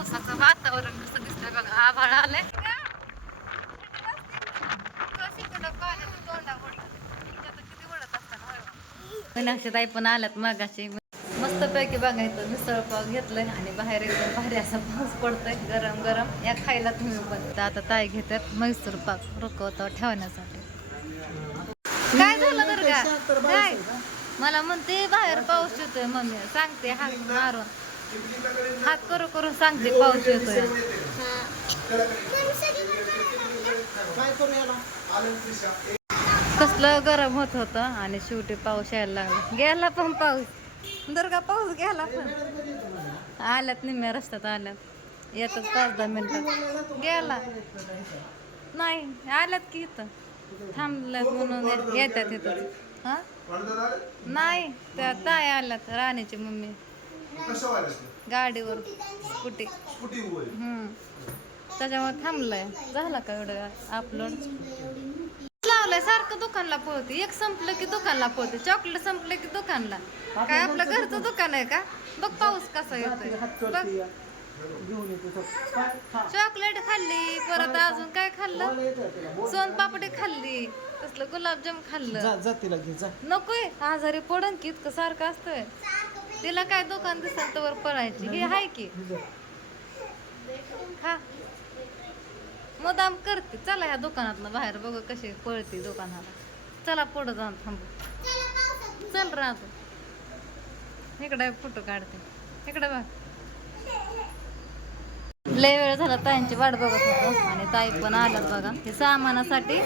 पावसाचं वातावरण कसं दिसतंय बघा. आभाळ आलंय. पण आल्यात मागाशी. मस्त पैकी बघायचं मिसळ पाव घेतलंय आणि बाहेर एकदम भारी असा पाऊस पडतोय गरम गरम. या खायला तुम्ही पण. आता ताई घेतात म्हैसूर पाक रुकवतो ठेवण्यासाठी. काय झालं तर का? काय मला म्हणते बाहेर पाऊस येतोय मम्मी. सांगते हात मारून. हात करू करून सांगते पाऊस येतोय. कसलं गरम होत होतं आणि शेवटी पाऊस यायला लागला. गेला पण पाऊस. दुर्गा पाऊस गेला पण. आल्यात निम्म्या रस्त्यात आल्यात. येतात पाच दहा मिनिटात गेला. नाही आल्यात की इथं. थांबल्यात म्हणून येतात इथं. हा? नाही त्या ताय आल्यात राणीची मम्मी. गाडीवर. स्कूटी. हम्म. त्याच्यामुळे थांबलाय. झाला का एवढं अपलोड लावलंय सारखं दुकानला पळते एक संपलं की दुकानला पळते चॉकलेट संपलं की दुकानला. काय आपलं घरचं दुकान. आहे का? बघ पाऊस कसा येतोय. बघ. चॉकलेट खाल्ली. परत अजून काय खाल्लं? सोन पापडी खाल्ली. तसलं गुलाबजाम खाल्लं. जा जा तिला घे जा. नकोय. आजारी पडन की इतकं सारखं असतंय. तिला काय दुकान दिसेल तर पळायची. हे आहे की. हा मुदाम करते. चला ह्या दुकानातनं बाहेर बघू कशी पळते दुकानाला चला पुढं जाऊन थांबू. चल राहतो इकडे फोटो काढते. इकडे बघ. लय वेळ झाला ताईंची वाट बघत होतो. आणि ताई पण आल्यात बघा. हे सामानासाठी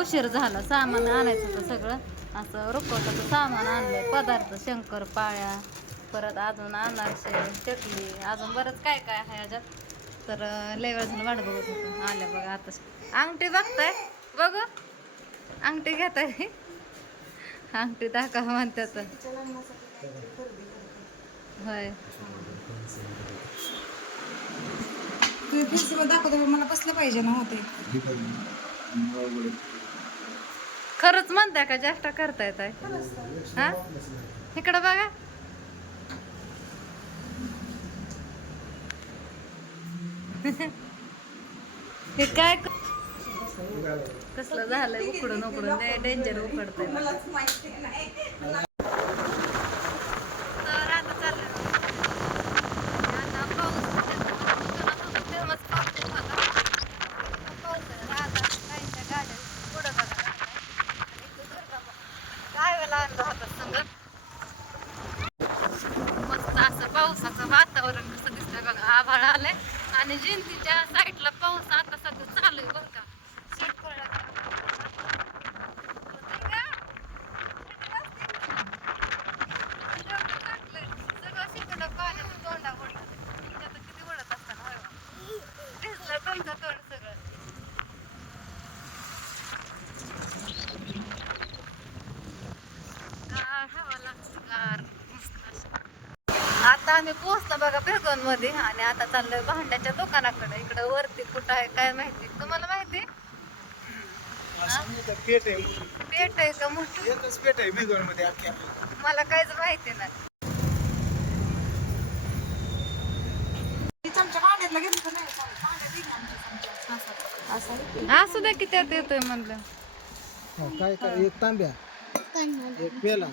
उशीर झाला. सामान आणायचं होतं सगळं. असं रुकवताचं सामान आणलं पदार्थ शंकर पाळ्या. परत अजून अनारसे चकली अजून बरंच काय काय आहे ह्याच्यात तर लय वेळ झालं वाट बघत होतो. आल्या बघा आता. अंगठी बघताय? बघ. अंगठी घेताय? अंगठी दाखवा म्हणतात होय. दाखवतो मला बसलं पाहिजे ना होते खरंच म्हणताय का? जास्त करताय ताय हा? इकडं बघा. हे काय कसलं झालंय? उकडून उकडून. डेंजर उकडतंय तर आता चाललंय आता पाऊस तेव्हाच पाऊस होता. पाऊस आहे. राहता काहींच्या गाड्या पुढं बघा आणि इथं दुर्गा मा- काय वेळेला आणलं होतं संग मस्त असं पावसाचं वातावरण कसं दिसतंय बघा आभाळ आलंय आणि जयंतीच्या साईडला पाऊस आता सगळं चालू आहे बघा शेत पडला का? दुर्गा, जेवढं टाकलंय, सगळं शिकलं पाण्याचं तोंडावर ओढलं. तुमच्या तर किती ओढत असताना होय बा? भिजलं तुमचं तोंड सगळं गार हवा लागते, गार. मस्त असं. आता पोहोचलो बघा बेगोनमध्ये आणि आता चाललोय भांड्याच्या दुकानाकडे. इकडे वरती कुठं आहे काय माहिती? तुम्हाला माहिती? पेट आहे पेट आहे का मोठी? एकच पेट आहे बिगडमध्ये अख्ख्या. मला काहीच माहिती नाही. असं की त्यात येतोय म्हणलं. हो, काय काय एक तांब्या एक पेला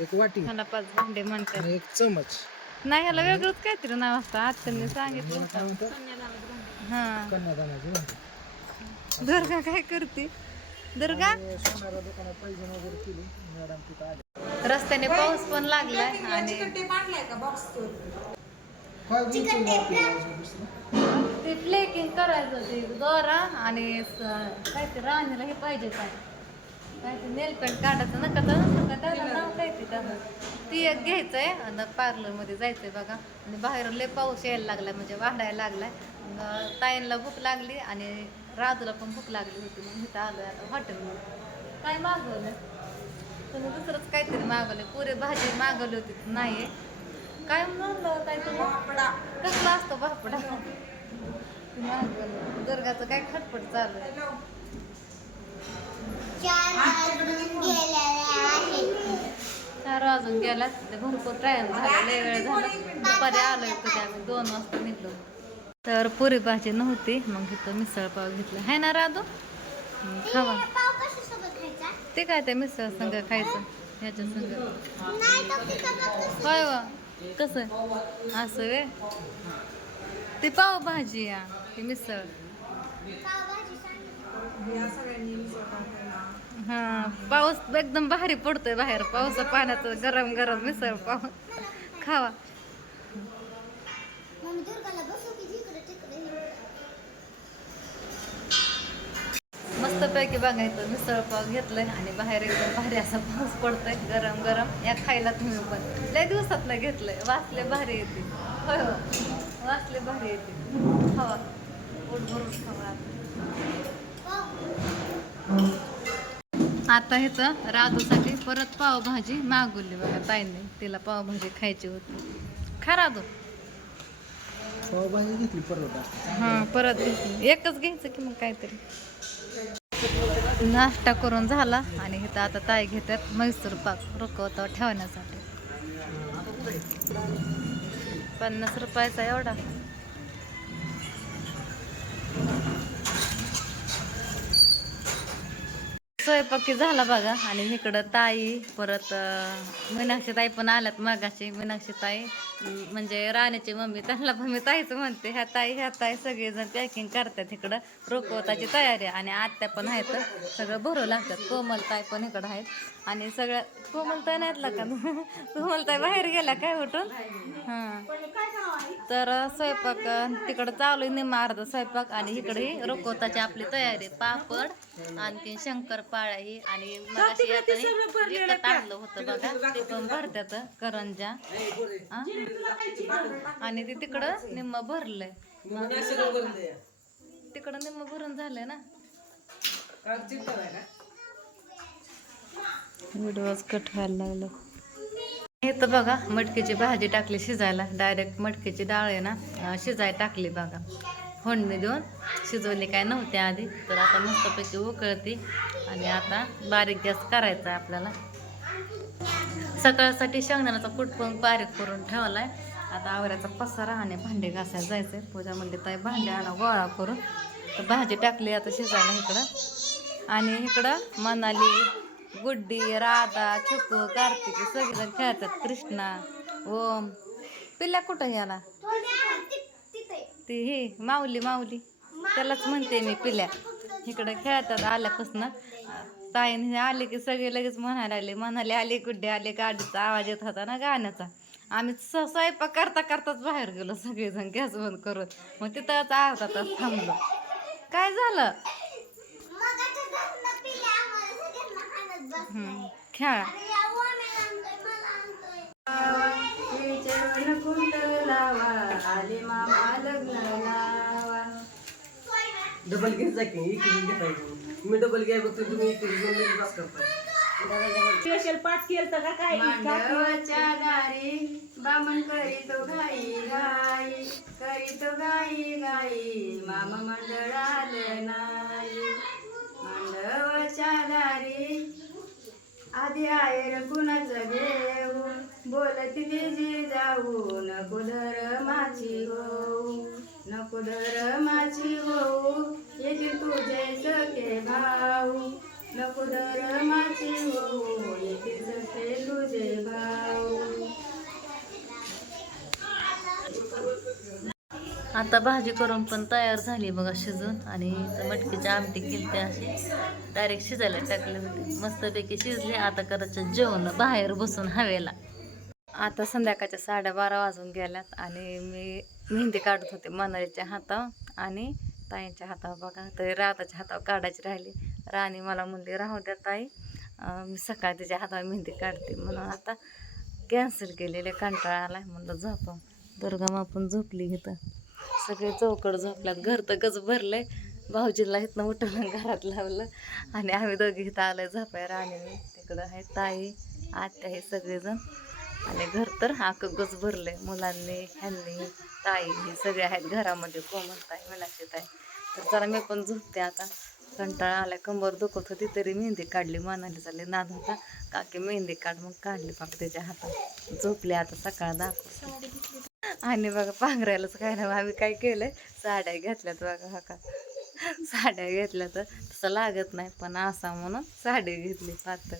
एक वाटी मला पाच भांडे म्हणतात. एक चमच. नाही ह्याला वेगळंच काहीतरी नाव असतं. आत्यांनी सांगितलं होतं. हा. कन्यादानाची दुर्गा काय करते? दुर्गा? सोनारा दुकानात वगैरे केली मॅडम तिथं आले रस्त्याने पाऊस पण लागलाय आणि काय ते फ्लेकिंग करायचं ते दोरा आणि स- काय ते राणीला हे पाहिजे काय? काढायचं नका तर त्याला नाव काय ते एक घ्यायचंय आणि पार्लरमध्ये जायचंय बघा. आणि बाहेर लय पाऊस यायला लागलाय म्हणजे वाढायला लागलाय. ताईंला भूक लागली आणि राजूला पण भूक लागली होती मग इथं आलोय आता हॉटेलमध्ये. काय मागवलं? तुम्ही दुसरंच काहीतरी मागवलं पुरे भाजी मागवली होती नाही काय म्हणलं काय तुम्ही? कसला असतो बापडा मागवलं. दुर्गाचं काय खटपट चालू आहे. चार वाजून गेला भरपूर टाइम झाला. लय वेळ झाला. दुपारी आलोय कधी आम्ही. दोन वाजता निघलो. तर पुरी भाजी नव्हती. मग इथं मिसळ पाव घेतला. आहे ना राधू? खावा. ते काय ते मिसळ संग खायचं? ह्याच्या संग. होय वा. कसं? असं वे ती पाव भाजी या. ती मिसळ. हा पाऊस एकदम भारी पडतोय बाहेर. पावसा पाण्याचं गरम गरम मिसळ पाव खावा. मस्तपैकी बघायचं मिसळ पाव घेतलंय आणि बाहेर एकदम भारी असा पाऊस पडतोय गरम गरम. या खायला तुम्ही पण. लय दिवसात घेतलंय. वाचले भारी येते. होय हो. वाचले भारी येते. खावा. पोट भरून खावा. आता ह्याचं राधूसाठी परत पावभाजी मागवली बघा ताईने. तिला पावभाजी खायची होती. खा राधू पावभाजी घेतली परवडा हां परत घेतली. एकच घ्यायचं की मग काहीतरी? नाश्ता करून झाला आणि इथं आता ताई घेतात मैसूर पाक रुकवता ठेवण्यासाठी. पन्नास रुपयाचा एवढा. स्वयंपाकी झाला बघा. आणि इकडं ताई परत मीनाक्षी ताई पण आल्यात मागाशी. मीनाक्षी ताई म्हणजे राणीची मम्मी त्यांना पण मी ताईच म्हणते. ह्या ताई ह्या ताई सगळेजण पॅकिंग करतात इकडं. रोकवताची तयारी आहे. आणि आत्या पण आहेत. सगळं भरू लागतात. कोमल ताई पण इकडं आहेत. आणि सगळ्या कोमल ताई नाहीत का? कोमल ताई बाहेर गेल्या काय उठून? हां. तर स्वयंपाक तिकडं चालू आहे निम्मा अर्धा स्वयंपाक आणि इकडे रोकवताची आपली तयारी पापड आणखी शंकरपाळ्या ही आणि हे आणलं होतं बघा. ते पण भरत्यात करंजा? आणि ते तिकडं निम्म भरलंय. तिकडं निम्म भरून झालंय ना. व्हिडिओज कट व्हायला लागलं. तर बघा मटकीची भाजी टाकली शिजायला. डायरेक्ट मटकीची डाळ आहे ना शिजाय टाकली बघा. फोडणी देऊन शिजवली काय नव्हती आधी तर आता मस्तपैकी उकळती आणि आता बारीक गॅस करायचा आहे आपल्याला. सकाळसाठी शेंगदाण्याचा कूट पण बारीक करून ठेवला आहे आता आवऱ्याचा पसारा आणि भांडे घासायला जायचं पूजा म्हणली ताई भांडे आणा गोळा करून. तर भाजी टाकली आता शिजायला इकडं. आणि इकडं मनाली गुड्डी राधा छुपू कार्तिक सगळेजण खेळतात. कृष्णा ओम. पिल्ल्या कुठं गेला ती ही माऊली माऊली. त्यालाच म्हणते मी पिल्या इकडं खेळतात आल्यापासून. ताईने आले की सगळे लगेच म्हणायला आले म्हणाले आले गुड्डे आले गाडीचा आवाज येत होता ना गाण्याचा. आम्ही स- स्वयंपाक करता करताच बाहेर गेलो सगळेजण गॅस बंद करून. मग तिथंच अर्धा तास थांबलो. काय झालं? हम्म, खेळा. डबल घेत जा की इकडे घेता येईल मी डबल घ्याय बघतो तुम्ही इकडे दोन मिनिट बस करताय. स्पेशल पाठ केलं का काय? मांडवाच्या दारी बामण करीतो घाई घाई करीतो घाई घाई माम मंडळाल नाही मांडवाच्या दारी आधी आयर कुणाचं घेऊ बोलती तिची जाऊ नको धर माझी होऊ नको धर माझी होऊ येतील तुझे सखे भाऊ. नको धर माझी होऊ येतील सखे तुझे भाऊ आता भाजी करून पण तयार झाली बघा शिजून. आणि इथं मटकीची आमटी केली ते अशी. डायरेक्ट शिजायला टाकले होती. मस्तपैकी शिजली. आता करायचं जेवण. बाहेर बसून हवेला. आता संध्याकाळच्या साडेबारा वाजून गेल्यात. आणि मी मेहंदी काढत होते मनालीच्या हातावर. आणि ताईंच्या हातावर बघा. तरी राधाच्या हातावर काढायची राहिली. राणी मला म्हणली राहू द्या ताई. मी सकाळी तिच्या हातावर मेहंदी काढते. म्हणून आता कॅन्सल केलेले कंटाळा आला म्हणलं झोपा दुर्गा आपण झोपली इथं. सगळे चौकड झोपल्यात. घर तर गज भरलंय. भाऊजीला इथनं उठवलं घरात लावलं. आणि आम्ही दोघी इथं आलोय झोपाय राणी तिकडं आहे ताई आत्या हे सगळेजण. आणि घर तर आकं गज भरलंय. मुलांनी ह्यांनी ताई हे सगळे आहेत घरामध्ये. कोमल ताई मीनाक्षी ताई. तर चला मी पण झोपते आता. कंटाळा आला कंबर दुखत होती तरी मेहंदी काढली. मनाली चालली. नाद होता. काकी मेहंदी काढ मग काढली मग त्याच्या हातात. झोपले आता सकाळ दाखव आणि बघा पांघरायलाच काय नाही. आम्ही काय केलंय? साड्या घेतल्यात बघा हा का? साड्या घेतल्या तर तसं लागत नाही पण असा म्हणून साडी घेतली पातळ.